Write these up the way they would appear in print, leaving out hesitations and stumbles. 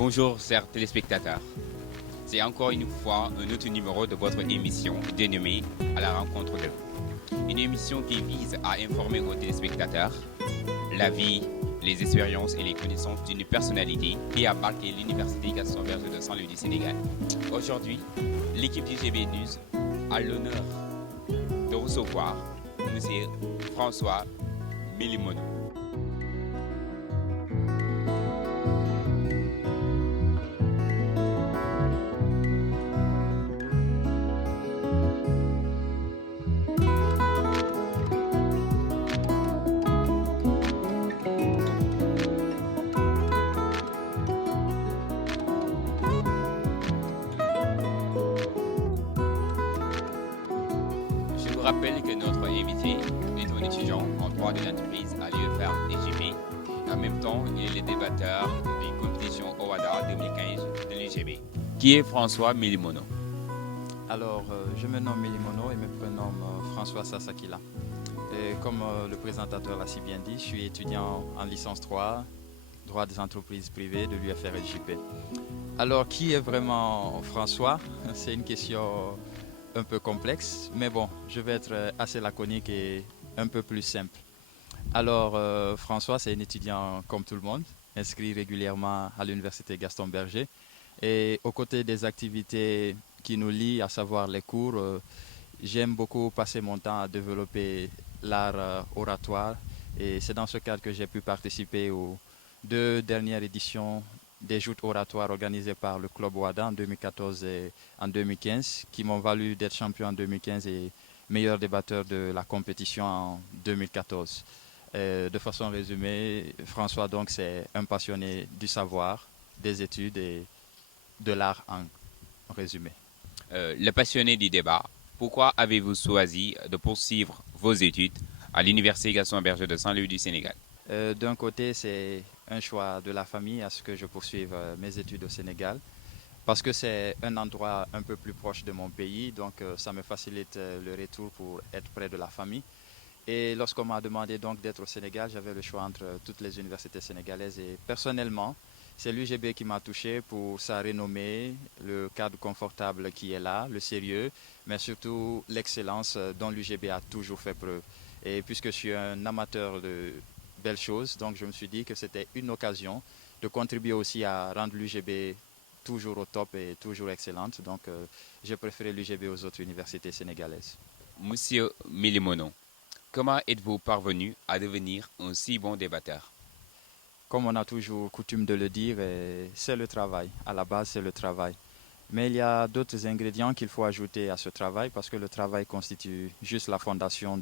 Bonjour chers téléspectateurs, c'est encore une fois un autre numéro de votre émission dénommée À la rencontre d'eux. Une émission qui vise à informer aux téléspectateurs la vie, les expériences et les connaissances d'une personnalité qui a marqué l'Université Gaston Berger de Saint-Louis du Sénégal. Aujourd'hui, l'équipe du GB News a l'honneur de recevoir M. François Milimono. Je vous rappelle que notre invité est un étudiant en droit de l'entreprise à l'UFR EGB. En même temps, il est le débatteur d'une compétition OADA 2015 de l'UGB. Qui est François Milimono? Alors, je me nomme Milimono et me prénomme François Sasakila. Et comme le présentateur l'a si bien dit, je suis étudiant en licence 3, droit des entreprises privées de l'UFR EGB. Alors, qui est vraiment François? C'est une question un peu complexe, mais bon, je vais être assez laconique et un peu plus simple. Alors, François, c'est un étudiant comme tout le monde, inscrit régulièrement à l'Université Gaston Berger. Et aux côtés des activités qui nous lient, à savoir les cours, j'aime beaucoup passer mon temps à développer l'art oratoire. Et c'est dans ce cadre que j'ai pu participer aux 2 dernières éditions des joutes oratoires organisées par le Club OADA en 2014 et en 2015, qui m'ont valu d'être champion en 2015 et meilleur débatteur de la compétition en 2014. De façon résumée, François, donc, c'est un passionné du savoir, des études et de l'art en résumé. Le passionné du débat, pourquoi avez-vous choisi de poursuivre vos études à l'Université Gaston Berger de Saint-Louis du Sénégal? D'un côté, c'est un choix de la famille à ce que je poursuive mes études au Sénégal, parce que c'est un endroit un peu plus proche de mon pays, donc ça me facilite le retour pour être près de la famille. Et lorsqu'on m'a demandé donc d'être au Sénégal, j'avais le choix entre toutes les universités sénégalaises et personnellement, c'est l'UGB qui m'a touché pour sa renommée, le cadre confortable qui est là, le sérieux, mais surtout l'excellence dont l'UGB a toujours fait preuve. Et puisque je suis un amateur de belles choses, donc je me suis dit que c'était une occasion de contribuer aussi à rendre l'UGB toujours au top et toujours excellente. Donc j'ai préféré l'UGB aux autres universités sénégalaises. Monsieur Milimono, comment êtes-vous parvenu à devenir un si bon débatteur? Comme on a toujours coutume de le dire, c'est le travail. À la base, c'est le travail. Mais il y a d'autres ingrédients qu'il faut ajouter à ce travail parce que le travail constitue juste la fondation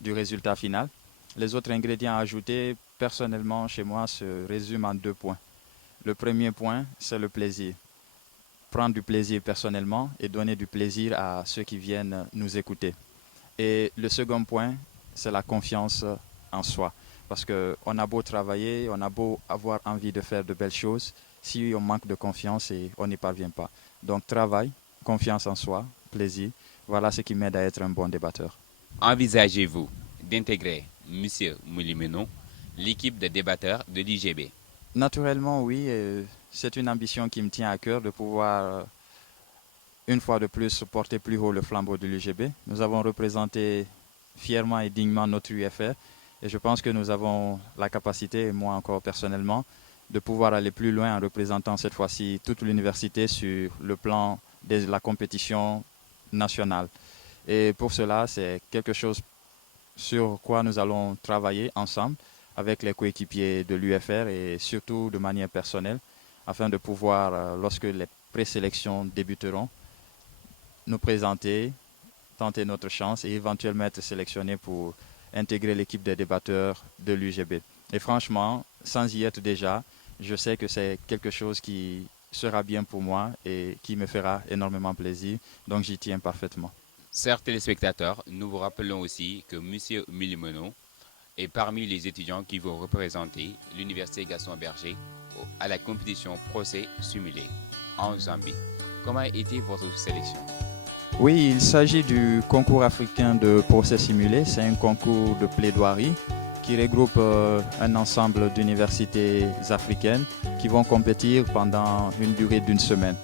du résultat final. Les autres ingrédients à ajouter, personnellement, chez moi, se résument en 2 points. Le premier point, c'est le plaisir. Prendre du plaisir personnellement et donner du plaisir à ceux qui viennent nous écouter. Et le second point, c'est la confiance en soi. Parce qu'on a beau travailler, on a beau avoir envie de faire de belles choses, si on manque de confiance, et on n'y parvient pas. Donc travail, confiance en soi, plaisir, voilà ce qui m'aide à être un bon débatteur. Envisagez-vous d'intégrer M. Milimono, l'équipe de débatteurs de l'IGB? Naturellement, oui, c'est une ambition qui me tient à cœur de pouvoir, une fois de plus, porter plus haut le flambeau de l'UGB. Nous avons représenté fièrement et dignement notre UFR et je pense que nous avons la capacité, et moi encore personnellement, de pouvoir aller plus loin en représentant cette fois-ci toute l'université sur le plan de la compétition nationale. Et pour cela, c'est quelque chose sur quoi nous allons travailler ensemble avec les coéquipiers de l'UFR et surtout de manière personnelle afin de pouvoir, lorsque les présélections débuteront, nous présenter, tenter notre chance et éventuellement être sélectionnés pour intégrer l'équipe des débatteurs de l'UGB. Et franchement, sans y être déjà, je sais que c'est quelque chose qui sera bien pour moi et qui me fera énormément plaisir, donc j'y tiens parfaitement. Chers téléspectateurs, nous vous rappelons aussi que M. Milimono est parmi les étudiants qui vont représenter l'Université Gaston Berger à la compétition Procès Simulé en Zambie. Comment était votre sélection? Oui, il s'agit du concours africain de procès simulé. C'est un concours de plaidoirie qui regroupe un ensemble d'universités africaines qui vont compétir pendant une durée d'une semaine.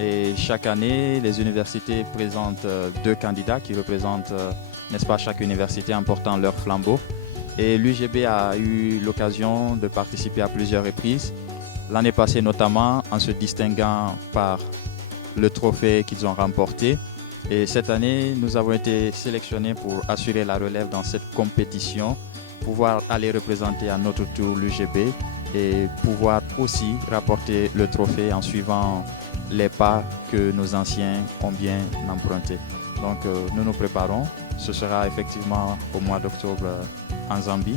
Et chaque année, les universités présentent deux candidats qui représentent, n'est-ce pas, chaque université en portant leur flambeau. Et l'UGB a eu l'occasion de participer à plusieurs reprises. L'année passée notamment en se distinguant par le trophée qu'ils ont remporté. Et cette année, nous avons été sélectionnés pour assurer la relève dans cette compétition, pouvoir aller représenter à notre tour l'UGB et pouvoir aussi rapporter le trophée en suivant les pas que nos anciens ont bien empruntés. Donc nous nous préparons. Ce sera effectivement au mois d'octobre en Zambie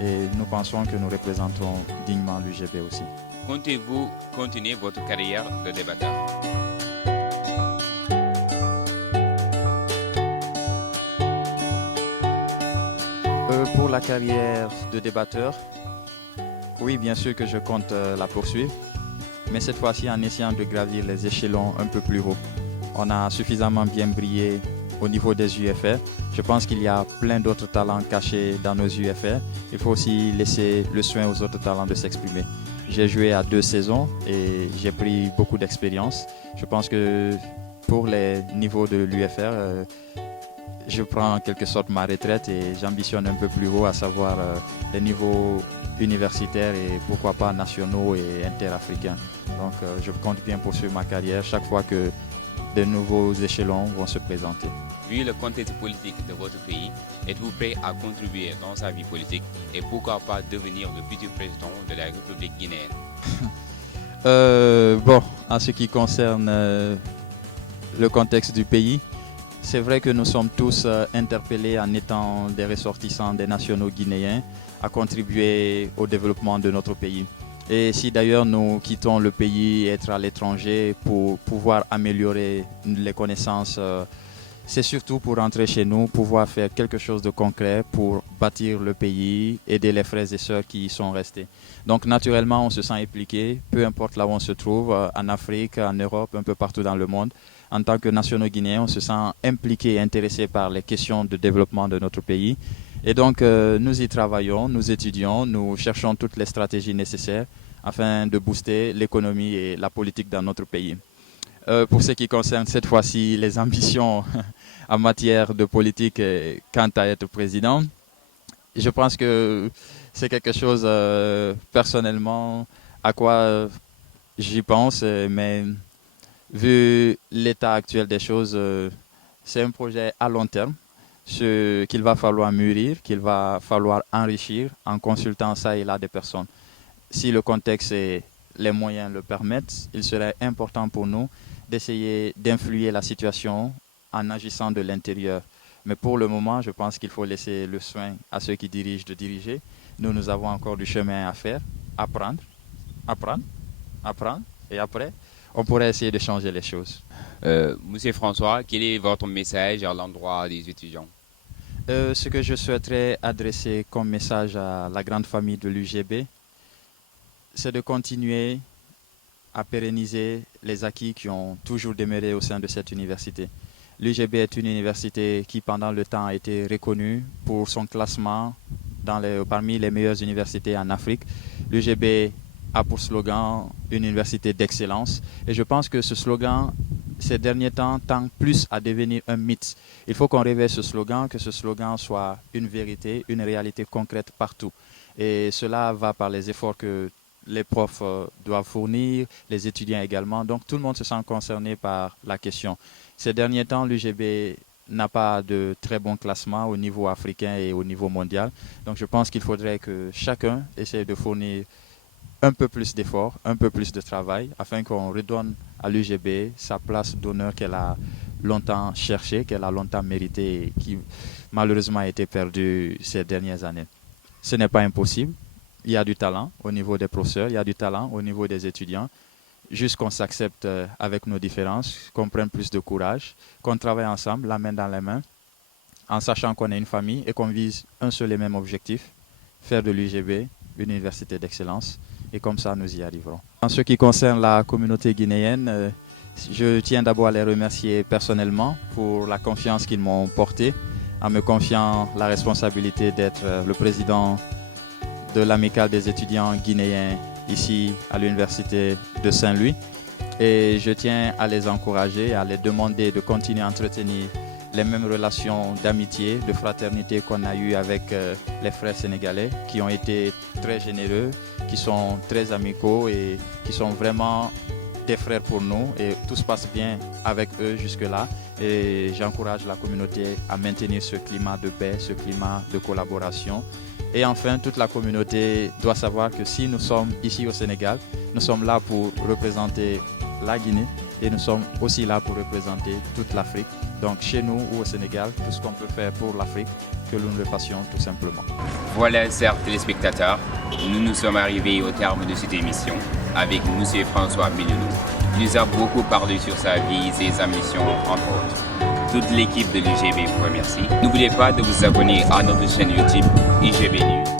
et nous pensons que nous représenterons dignement l'UGB aussi. Comptez-vous continuer votre carrière de débatteur? Pour la carrière de débatteur, oui, bien sûr que je compte la poursuivre, mais cette fois-ci en essayant de gravir les échelons un peu plus haut. On a suffisamment bien brillé au niveau des UFR. Je pense qu'il y a plein d'autres talents cachés dans nos UFR. Il faut aussi laisser le soin aux autres talents de s'exprimer. J'ai joué à 2 saisons et j'ai pris beaucoup d'expérience. Je pense que pour les niveaux de l'UFR, je prends en quelque sorte ma retraite et j'ambitionne un peu plus haut, à savoir les niveaux universitaires et pourquoi pas nationaux et interafricains. Donc je compte bien poursuivre ma carrière chaque fois que de nouveaux échelons vont se présenter. Vu le contexte politique de votre pays, êtes-vous prêt à contribuer dans sa vie politique et pourquoi pas devenir le futur président de la République guinéenne? Bon, en ce qui concerne le contexte du pays, c'est vrai que nous sommes tous interpellés en étant des ressortissants des nationaux guinéens à contribuer au développement de notre pays. Et si d'ailleurs nous quittons le pays, être à l'étranger pour pouvoir améliorer les connaissances, c'est surtout pour rentrer chez nous, pouvoir faire quelque chose de concret pour bâtir le pays, aider les frères et sœurs qui y sont restés. Donc naturellement, on se sent impliqué, peu importe là où on se trouve, en Afrique, en Europe, un peu partout dans le monde. En tant que nationaux guinéens, on se sent impliqué et intéressé par les questions de développement de notre pays. Et donc, nous y travaillons, nous étudions, nous cherchons toutes les stratégies nécessaires afin de booster l'économie et la politique dans notre pays. Pour ce qui concerne cette fois-ci les ambitions en matière de politique quant à être président, je pense que c'est quelque chose personnellement à quoi j'y pense, mais vu l'état actuel des choses, c'est un projet à long terme qu'il va falloir mûrir, qu'il va falloir enrichir en consultant ça et là des personnes. Si le contexte et les moyens le permettent, il serait important pour nous d'essayer d'influer la situation en agissant de l'intérieur. Mais pour le moment, je pense qu'il faut laisser le soin à ceux qui dirigent de diriger. Nous avons encore du chemin à faire, apprendre, et après, on pourrait essayer de changer les choses. Monsieur François, quel est votre message à l'endroit des étudiants? Ce que je souhaiterais adresser comme message à la grande famille de l'UGB, c'est de continuer à pérenniser les acquis qui ont toujours demeuré au sein de cette université. L'UGB est une université qui, pendant le temps, a été reconnue pour son classement parmi les meilleures universités en Afrique. L'UGB a pour slogan une université d'excellence. Et je pense que ce slogan, ces derniers temps, tend plus à devenir un mythe. Il faut qu'on réveille ce slogan, que ce slogan soit une vérité, une réalité concrète partout. Et cela va par les efforts que les profs doivent fournir, les étudiants également. Donc tout le monde se sent concerné par la question. Ces derniers temps, l'UGB n'a pas de très bon classement au niveau africain et au niveau mondial. Donc je pense qu'il faudrait que chacun essaie de fournir un peu plus d'efforts, un peu plus de travail, afin qu'on redonne à l'UGB sa place d'honneur qu'elle a longtemps cherchée, qu'elle a longtemps méritée et qui malheureusement a été perdue ces dernières années. Ce n'est pas impossible. Il y a du talent au niveau des professeurs, il y a du talent au niveau des étudiants. Juste qu'on s'accepte avec nos différences, qu'on prenne plus de courage, qu'on travaille ensemble, la main dans la main, en sachant qu'on est une famille et qu'on vise un seul et même objectif, faire de l'UGB une université d'excellence. Et comme ça, nous y arriverons. En ce qui concerne la communauté guinéenne, je tiens d'abord à les remercier personnellement pour la confiance qu'ils m'ont portée, en me confiant la responsabilité d'être le président de l'Amicale des étudiants guinéens ici à l'Université de Saint-Louis. Et je tiens à les encourager, à les demander de continuer à entretenir les mêmes relations d'amitié, de fraternité qu'on a eues avec les frères sénégalais qui ont été très généreux, qui sont très amicaux et qui sont vraiment des frères pour nous. Et tout se passe bien avec eux jusque-là. Et j'encourage la communauté à maintenir ce climat de paix, ce climat de collaboration. Et enfin, toute la communauté doit savoir que si nous sommes ici au Sénégal, nous sommes là pour représenter la Guinée et nous sommes aussi là pour représenter toute l'Afrique. Donc chez nous ou au Sénégal, tout ce qu'on peut faire pour l'Afrique, que nous le fassions tout simplement. Voilà, chers téléspectateurs, nous sommes arrivés au terme de cette émission avec M. François Milionou. Il nous a beaucoup parlé sur sa vie, ses ambitions, entre autres. Toute l'équipe de l'IGB vous remercie. N'oubliez pas de vous abonner à notre chaîne YouTube IGB News.